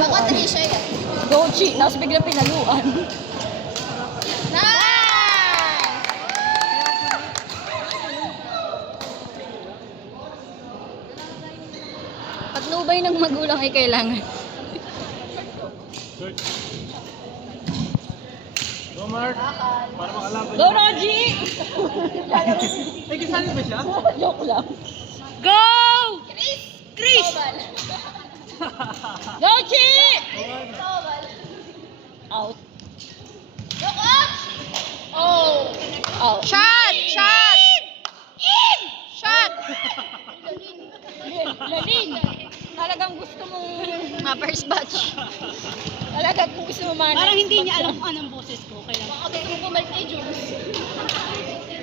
Baka Trisha yan. Gochi, tapos biglang pinaluan. Nice! Patnubay ng magulang ay kailangan. Go, Mark. Para makalaban. Go, Roji! Ay, kasali ba siya? Joke lang. Go! Chris! Go, Chi! Out. Go, coach! Oh! Out. Shot! Shot! In! Shot! Lalin! Talagang gusto mong... First batch. Talagang gusto mo man. Parang hindi niya alam kung anong boses ko. Kaya Baka gusto mo bumalik kay Jules.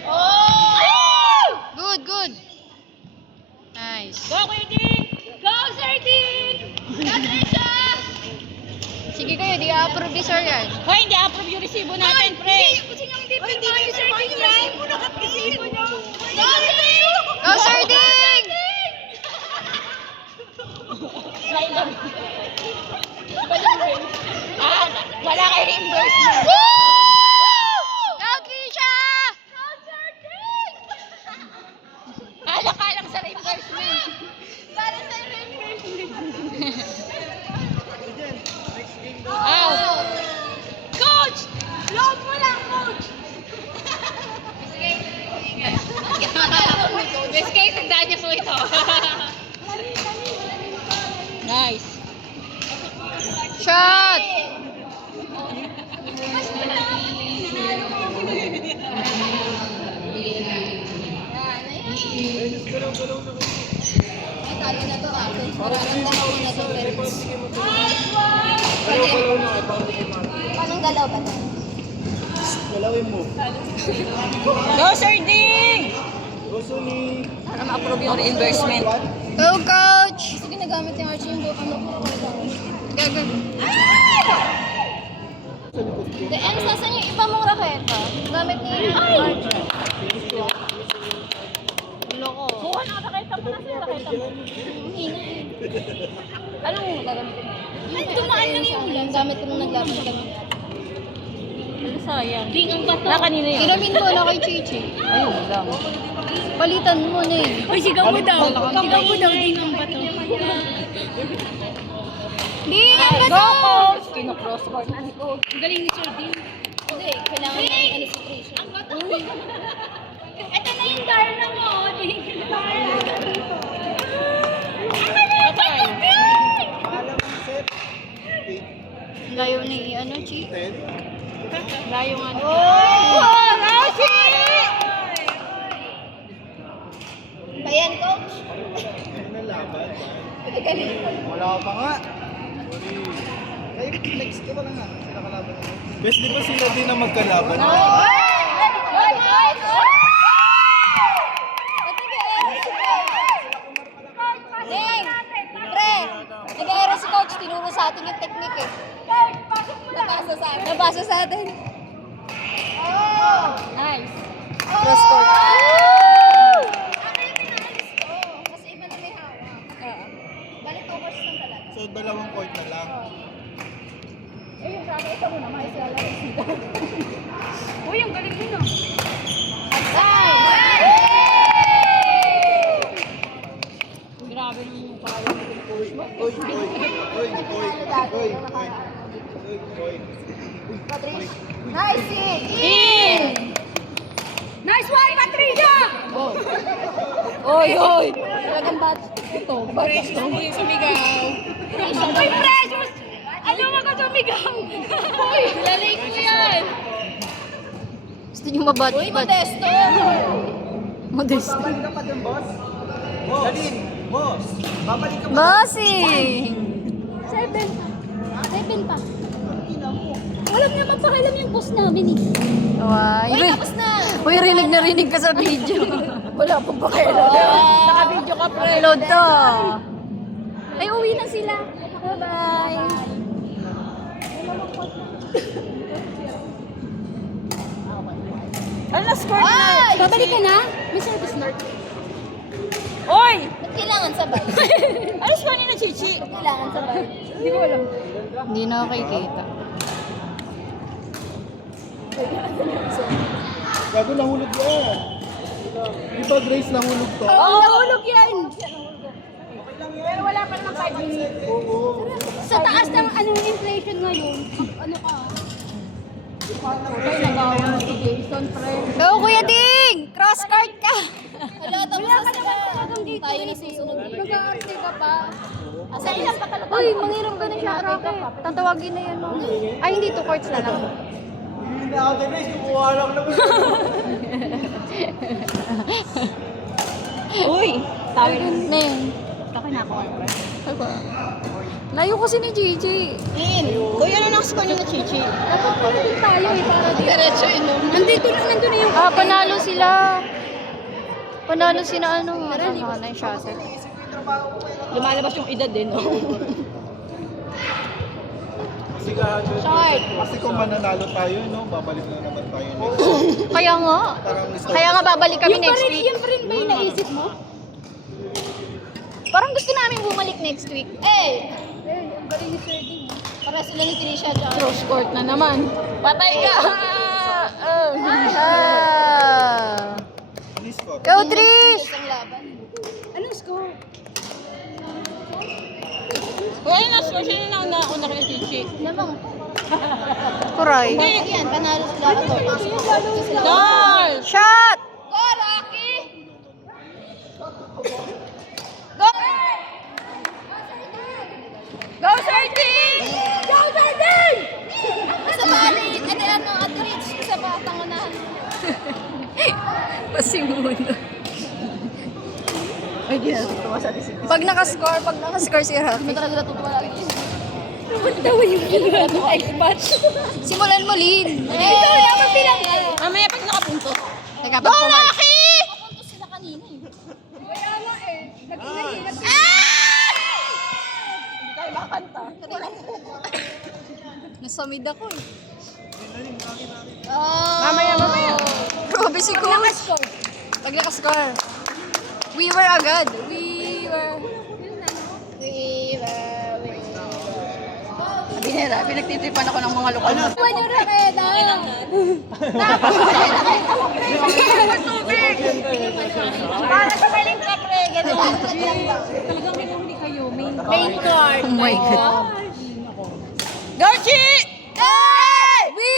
Oh! Good, good. Nice. Go, Kuya Ding! Go, Sir Ding! Go, Trisha! Sige kayo, di a-approve ni Sir yan. Hoy, hindi approve yung resibo natin, pre! Kasi nga hindi pa yung Sir Ding yan. Go, Sir Ding! Ah, wala kayo reimbursement. Woo! Go, Trisha! Go, Sir Ding! Alak-alak sa reimbursement. Para sa reimbursement. Out. Coach! Load mo lang, coach! Best case, tandaan niyo po ito. Nice. Shot! Anong galaw ba ito? Galawin mo. Go, Sir Ding! Go, Suni. Para ma-approve yung reimbursement. Go, coach! Gusto ginagamit yung Archie yung bukan mo. Gaga. The end, sasan yung iba mong raketa? Gamit ni Archie. Loko. Bukan ang raketa mo na sa'yo, raketa mo. Anong gagamitin mo? Ay, dumaan lang yung ulan. Gamit ko nung naggamit kami. Ano sayang? ding ang bato. Na kanina yun. Iramin mo na kay Chichi. Ayun lang. Palitan mo na eh. Uy, sigaw mo daw. Sigaw mo daw, ding ang bato. Di, ang Go, coach! Kino-crosscourt na si coach. Ang galing ni Sir Dean. Hindi, kailangan niya yung illustration. Ang bato. Ito na yung Darna mo. Ding. Okay. Layo ni ano, Chi? Layo nga. Oh, Rashi! Bayan, coach? Wala pa nga. Ay, next ko pa lang nga. Sila kalaban na. Best di ba sila din ang magkalaban? Ding! Pre! Nag-aero si coach, tinuro sa atin yung technique eh. Nabasa sa atin. Nice. Cross court. Kasi iba na may hawak. Balik overs lang talaga. So, dalawang court na lang. Eh, yung sabi, ito muna, may sila lang. Uy, ang galing yun ah. Grabe naman yung power ng coach mo. Oy, oy, oy, oy, oy, oy, oy. Patrice. Nice hit! In! Nice one, Patricia! Oy, oy! Talagang bat. Ito, bat. Sumigaw. Uy, precious! Ano mga sumigaw? Uy, lalik mo yan. Gusto niyo mabat. Uy, Modesto! Modesto. Babalik ka pa dun, boss? Dalin, boss. Babalik ka pa. Bossing! 7 pa. Alam niya, mapakialam yung boss namin eh. Wow. Uy, tapos na. Uy, rinig na rinig ka sa video. Wala pong pakialam. Naka-video ka, pre. Load to. Ay, uwi na sila. Bye-bye. Ano na score na? Babalik ka na? May service na. Oy! Ba't kailangan sabay? Alis ka nila, Chichi. Ba't kailangan sabay? Hindi ko alam. Hindi na nakikita. Gago nahulog yan. Di ba Grace nahulog to? Oo, nahulog yan. Pero wala pa naman 5 minutes. Sa taas ng inflation ngayon, ano ka? Okay, nagawa mo si Jason, friend. Go, Kuya Ding! Cross card ka! Wala, tapos na sila. Tayo na susunod. Mag-aarte ka pa. Asa ilang pa talaga? Uy, mangiram ka na siya, Roque. Tatawagin na yan, Mom. Ay, hindi, 2 courts na lang. Hindi ako Grace, kumuha lang naman. Uy! Tawin. Neng. Okay na ako, friend. Layo kasi ni Gigi. Uy, ano nakaskoy nyo na, Chichi? Dapat pala din tayo eh, para di. Diretso inom. Nandito na yung... Ah, panalo sila. Panalo sila ano. Saka na yung shuttle. Lumalabas yung edad din, no? Kasi kung mananalo tayo, no, babalik na naman tayo next. Kaya nga. Parang Kaya nga babalik kami next week. Yung pa rin ba yung naisip mo? Parang gusto namin bumalik next week. Eh! Para sila ni Trisha dyan. Cross court na naman. Patay ka! Ah. Please, Scott. Go, Trish! Isang laban. Anong score? Uy, ano na score? Sino na una kay Chichi? Namang. Kuray. Hindi yan, panalo sila. Sila. Goal! Shot! Go, Rocky! Go, Sardine! Go, Sardine! Sa bali, ano, at reach sa batang unahan. Pasimuno. Ay, di na natutuwa sa isip. Pag nakascore si Rafi. Hindi talaga natutuwa lagi. Tawa yung ginawa ng expat. Simulan mo, Lin. Ikaw naman bilang. Mamaya pag nakapunto. Teka, pag pumal. Nakapunto sila kanina eh. Hindi tayo makakanta. Nasamid ako eh. Mamaya. Grabe si Coach. Pag nakascore. We were agad. We were. Sabi nila, pinagtitripan ako ng mga lokal na. Buwan yung rakeda. Para sa maling track talagang kinuhuli kayo. Main card. Oh my God. Go, Chi! We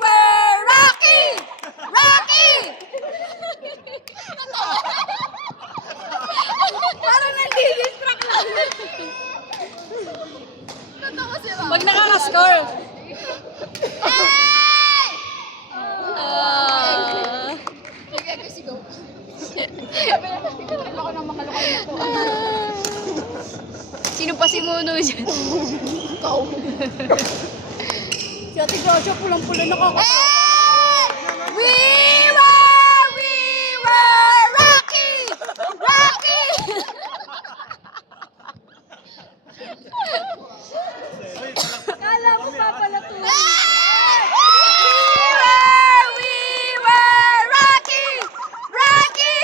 were Rocky! Rocky! Parang nandi-distract lang. Pag nakaka-score. Ako ng mga lokal na to. Sino pa si Muno dyan? Si Ate Gracia, pulang-pula nakakatawa. We were Rocky! Rocky! Kala mo papalatuin. We were Rocky! Rocky!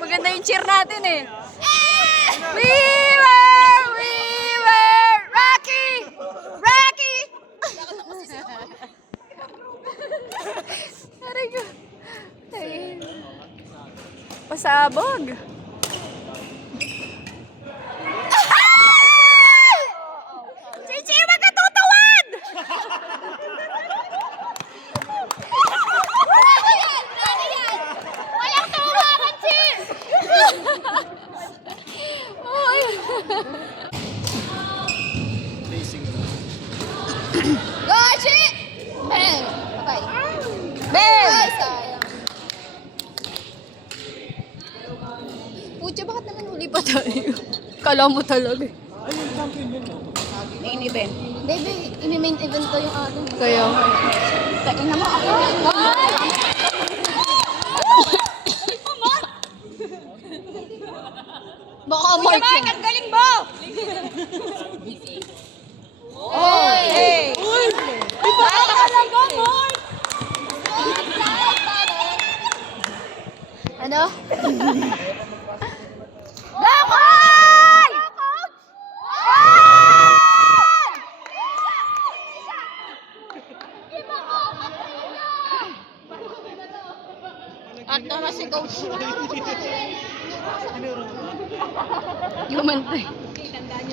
Maganda yung cheer natin eh. We were Rocky! Rocky! Aray ko. Ay. Pasabog. Chichi, wag ka tutawad! Walang tuwakan, Chi! Go, Chi! Bang! Patay. Ben! Ay, sayang. Pucha, bakit naman huli pa tayo? Kala mo talaga. Main event. Baby, ini-main event to yung atin. Kaya. Tain naman ako. Baka mark yun. Ang galing mo! Oy! Hey! Uy! Iba ka talaga, Mark! Ano? Dakoy! At naman si coach. Human to.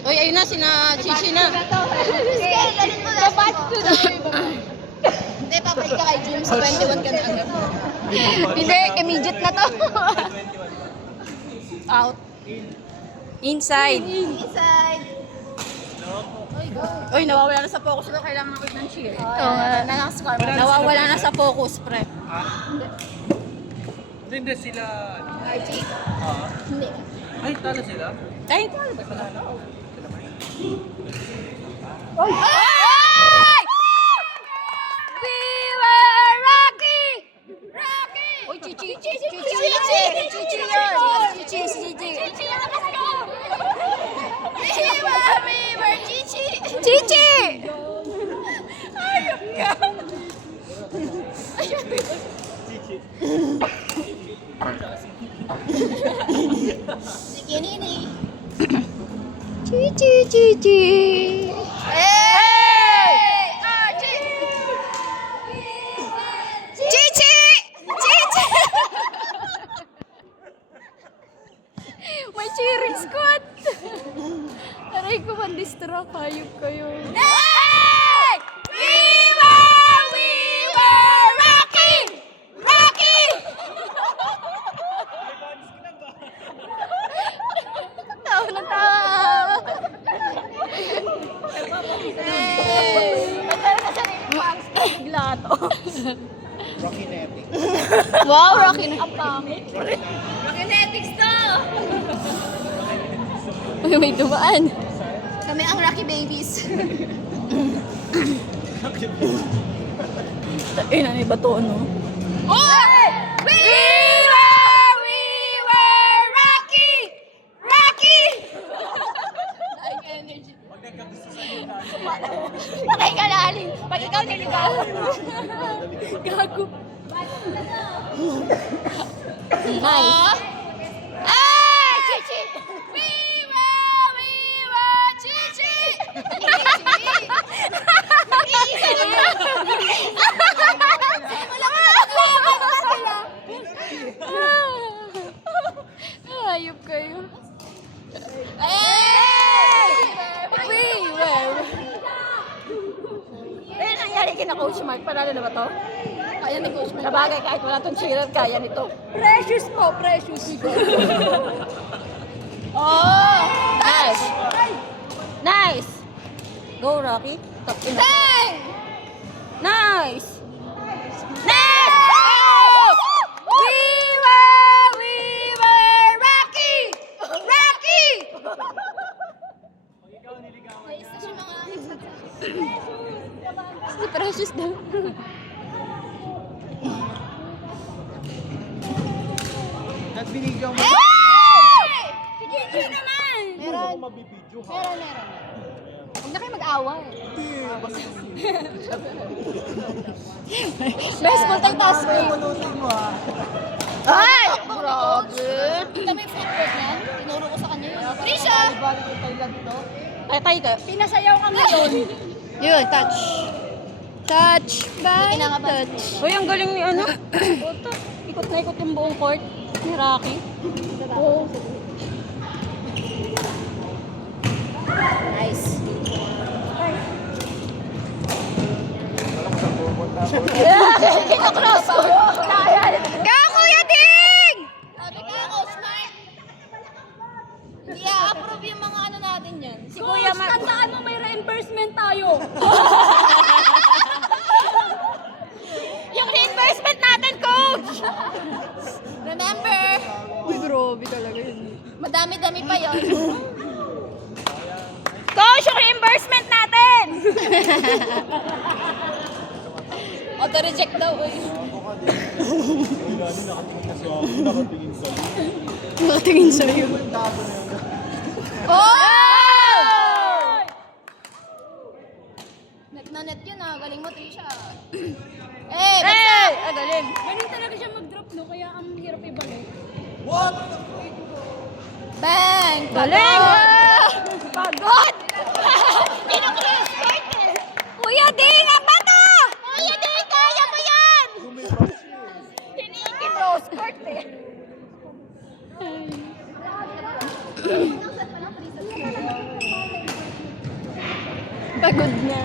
Uy, ayun na, sina Chichi na. Hindi, papalit ka kay James. 21 ka na agad. Hindi, immediate na to. Out. Inside. Inside. Uy, nawawala na sa focus ko. Kailangan ako ng cheer. Oo nga. Nakakascore. Nawawala na sa focus, pre. Hindi sila... Archie. Hindi. Ay, tala sila? Ay, ano ba pala? Ay! We were Rocky! Rocky! Uy, Chichi! Chichi! Chichi! Chichi yun! Chichi! Chichi! We were Chichi! Chichi! Ayok ka! Sige, Nini. Chichi! Chichi! Hey! Archie! Chichi! Chichi! May cheering squad! Aray ko, man-distract. Hayop kayo. Hey! We were Rocky! Rocky! Tawa na tawa. Bigla to. Rocky Netti. Wow, Rocky na. Ang pangit. Makinetics to! Uy, may dumaan. Kami ang Rocky Babies. Ayun na, may bato, ano? Oy! We were Rocky! Rocky! Like energy. Patay ka lalim. Pag ikaw niligaw. Gago. Nice. Ah! Chichi! We were Chichi! Ayop kayo. Hey! We were. Eh, nangyari kina Coach Mark. Panalo na ba to? Kaya ni Coach Mark. Sabagay, kahit wala tong cheerer, kaya nito. Precious po, precious. Oh! Nice! Nice! Go, Rocky. Bang! Nice! Next! Oh! We were Rocky! Rocky! Isa siya mga... Si Precious daw. At binigyan mo. Hey! Pidyo naman! Meron. Mabibidyo ha. Meron. Huwag na kayo mag-away. Best Best multitasking. Panutin mo ha. Ay! Grabe. Kita mo yung footwork niyan? Tinuro ko sa kanya yun. Trisha! Balik ko Thailand to. Tay ka. Pinasayaw ka ngayon. Yun, touch. Touch by Kinakabahan. touch. Uy, ang galing ni ano? Puta, ikot na ikot yung buong court ni Rocky. Oo. Nice. Kinakross ko. Go, Kuya Ding! Sabi ka, Coach Mark. Hindi a-approve yung mga ano natin yan. Si Kuya Mark. Tandaan mo may reimbursement tayo. Yung reimbursement natin, Coach! Remember, Uy, grabe talaga yun. madami-dami pa yon. Coach, yung reimbursement natin! Auto-reject daw, uy. Nakatingin sa'yo. Oh! Net na net yun ah. Galing mo, Trisha. Eh, basta. Hey! Ah, galing. Galing talaga siya mag-drop, no? Kaya ang hirap ibalik. What? Bang! Galing! Pagod! Kinukross court eh. Kuya Ding, ang bata! Kuya Ding, kaya mo yan! Gumibrok. Kinukross court eh. Pagod na.